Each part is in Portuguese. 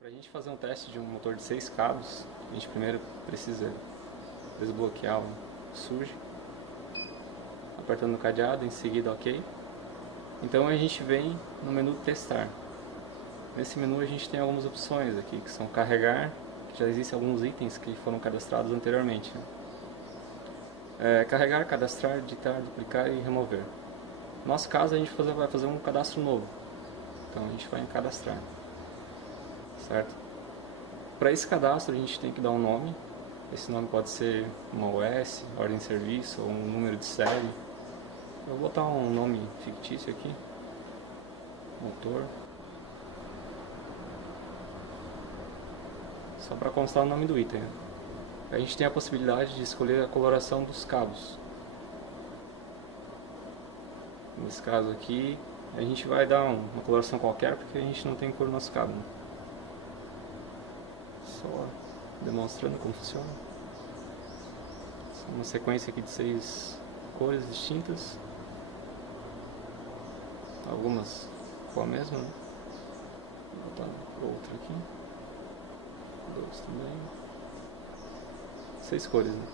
Para a gente fazer um teste de um motor de 6 cabos, a gente primeiro precisa desbloquear o surge, apertando o cadeado, em seguida OK. Então a gente vem no menu testar. Nesse menu a gente tem algumas opções aqui, que são carregar, que já existem alguns itens que foram cadastrados anteriormente. Carregar, cadastrar, digitar, duplicar e remover. No nosso caso a gente vai fazer um cadastro novo, então a gente vai em cadastrar. Certo? Para esse cadastro a gente tem que dar um nome. Esse nome pode ser uma OS, ordem de serviço ou um número de série. Eu vou botar um nome fictício aqui, motor, só para constar o nome do item. A gente tem a possibilidade de escolher a coloração dos cabos. Nesse caso aqui a gente vai dar uma coloração qualquer porque a gente não tem cor no nosso cabo. Só demonstrando como funciona. Uma sequência aqui de 6 cores distintas. Algumas com a mesma, né? Vou botar outra aqui. 2 também. 6 cores, né?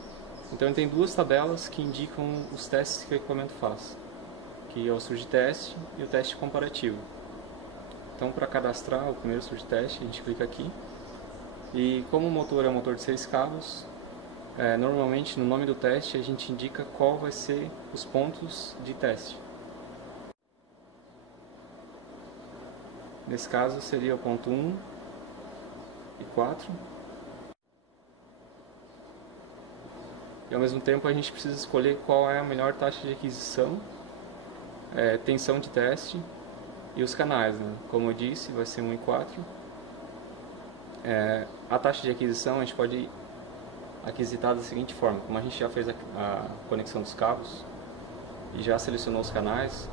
Então tem duas tabelas que indicam os testes que o equipamento faz, que é o surge teste e o teste comparativo. Então para cadastrar o primeiro surge teste, a gente clica aqui. E como o motor é um motor de 6 cabos, normalmente no nome do teste a gente indica qual vai ser os pontos de teste. Nesse caso seria o ponto 1 e 4. E ao mesmo tempo a gente precisa escolher qual é a melhor taxa de aquisição, tensão de teste e os canais, né? Como eu disse, vai ser 1 e 4. A taxa de aquisição a gente pode aquisitar da seguinte forma: como a gente já fez a conexão dos cabos e já selecionou os canais,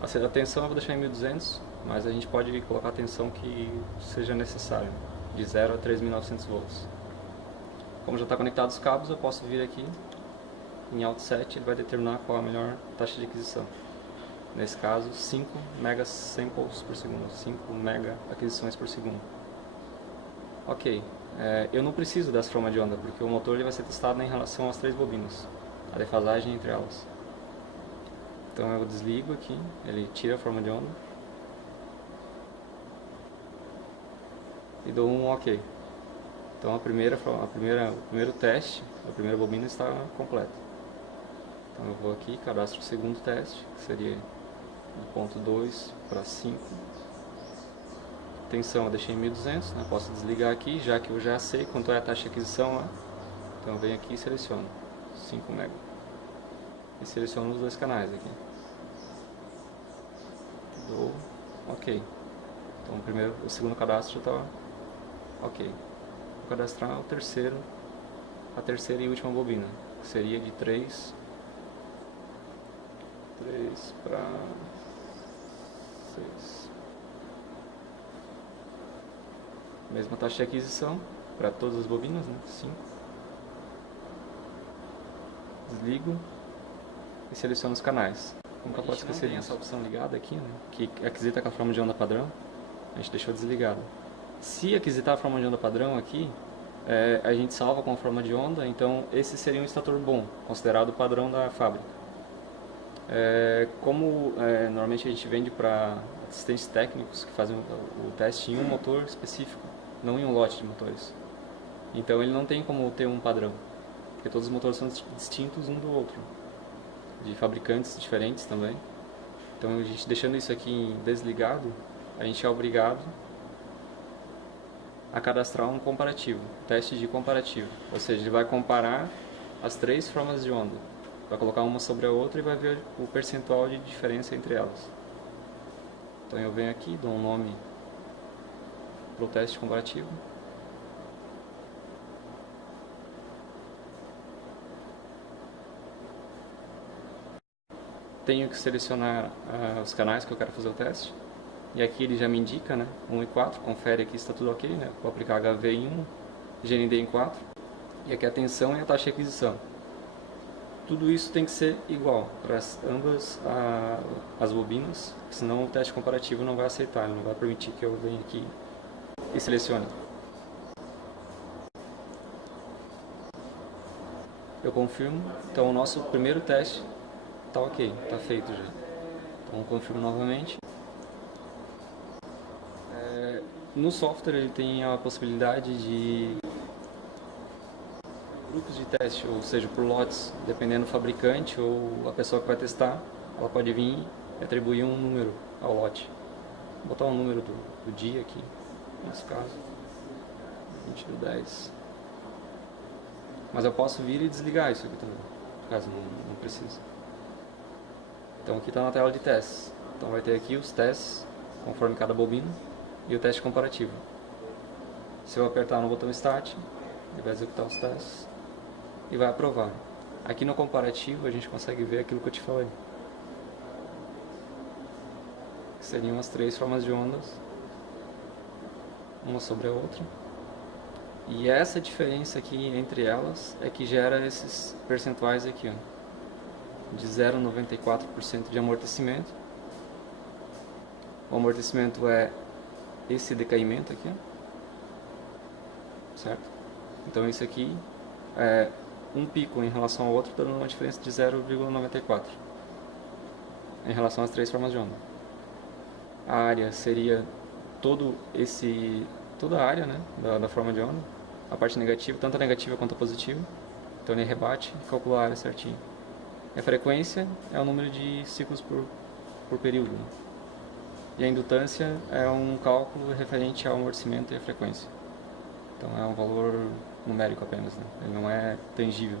a tensão eu vou deixar em 1200, mas a gente pode colocar a tensão que seja necessária, de 0 a 3900 volts. Como já está conectado os cabos, eu posso vir aqui em Outset, ele vai determinar qual a melhor taxa de aquisição. Nesse caso, 5 megasamples por segundo, 5 mega aquisições por segundo. Ok, eu não preciso dessa forma de onda, porque o motor ele vai ser testado em relação às 3 bobinas, a defasagem entre elas. Então eu desligo aqui, ele tira a forma de onda e dou um OK. Então o primeiro teste, a primeira bobina está completa. Então eu vou aqui, cadastro o segundo teste, que seria do ponto 2 para 5. Tensão eu deixei em 1200, né? Posso desligar aqui, já que eu já sei quanto é a taxa de aquisição lá. Então eu venho aqui e seleciono 5 MB. E seleciono os 2 canais aqui. Dou OK. Então o segundo cadastro já está OK. Vou cadastrar a terceira e última bobina, que seria de 3 para 6. Mesma taxa de aquisição para todas as bobinas, né? 5. Desligo e seleciono os canais. Nunca pode esquecer disso. Essa opção ligada aqui, né? Que aquisita com a forma de onda padrão, a gente deixou desligado. Se aquisitar a forma de onda padrão aqui, a gente salva com a forma de onda, então esse seria um estator bom, considerado o padrão da fábrica. Normalmente a gente vende para assistentes técnicos que fazem o teste em um motor específico, não em um lote de motores. Então ele não tem como ter um padrão, porque todos os motores são distintos um do outro, de fabricantes diferentes também. Então a gente deixando isso aqui desligado, a gente é obrigado a cadastrar um comparativo, teste de comparativo, ou seja, ele vai comparar as 3 formas de onda, vai colocar uma sobre a outra e vai ver o percentual de diferença entre elas. Então eu venho aqui, dou um nome para o teste comparativo. Tenho que selecionar os canais que eu quero fazer o teste. E aqui ele já me indica, né? 1 e 4, confere aqui se está tudo ok, né? Vou aplicar HV em 1, GND em 4. E aqui a tensão e a taxa de aquisição. Tudo isso tem que ser igual para ambas as bobinas, senão o teste comparativo não vai aceitar, ele não vai permitir que eu venha aqui e selecione. Eu confirmo, então o nosso primeiro teste está ok, está feito já. Então eu confirmo novamente. No software ele tem a possibilidade de grupos de teste, ou seja, por lotes, dependendo do fabricante ou a pessoa que vai testar, ela pode vir e atribuir um número ao lote. Vou botar um número do dia aqui, nesse caso, 20/10. Mas eu posso vir e desligar isso aqui também, caso não precise. Então aqui está na tela de testes. Então vai ter aqui os testes, conforme cada bobina, e o teste comparativo. Se eu apertar no botão Start, ele vai executar os testes e vai aprovar. Aqui no comparativo a gente consegue ver aquilo que eu te falei. Que seriam as 3 formas de ondas, uma sobre a outra. E essa diferença aqui entre elas é que gera esses percentuais aqui, ó, de 0,94% de amortecimento. O amortecimento é esse decaimento aqui, certo? Então isso aqui é um pico em relação ao outro, dando uma diferença de 0,94 em relação às 3 formas de onda. A área seria toda a área, né, da forma de onda, a parte negativa, tanto a negativa quanto a positiva. Então ele rebate e calcula a área certinho. E a frequência é o número de ciclos por período, né? E a indutância é um cálculo referente ao amortecimento e à frequência. Então é um valor numérico apenas, né? Ele não é tangível.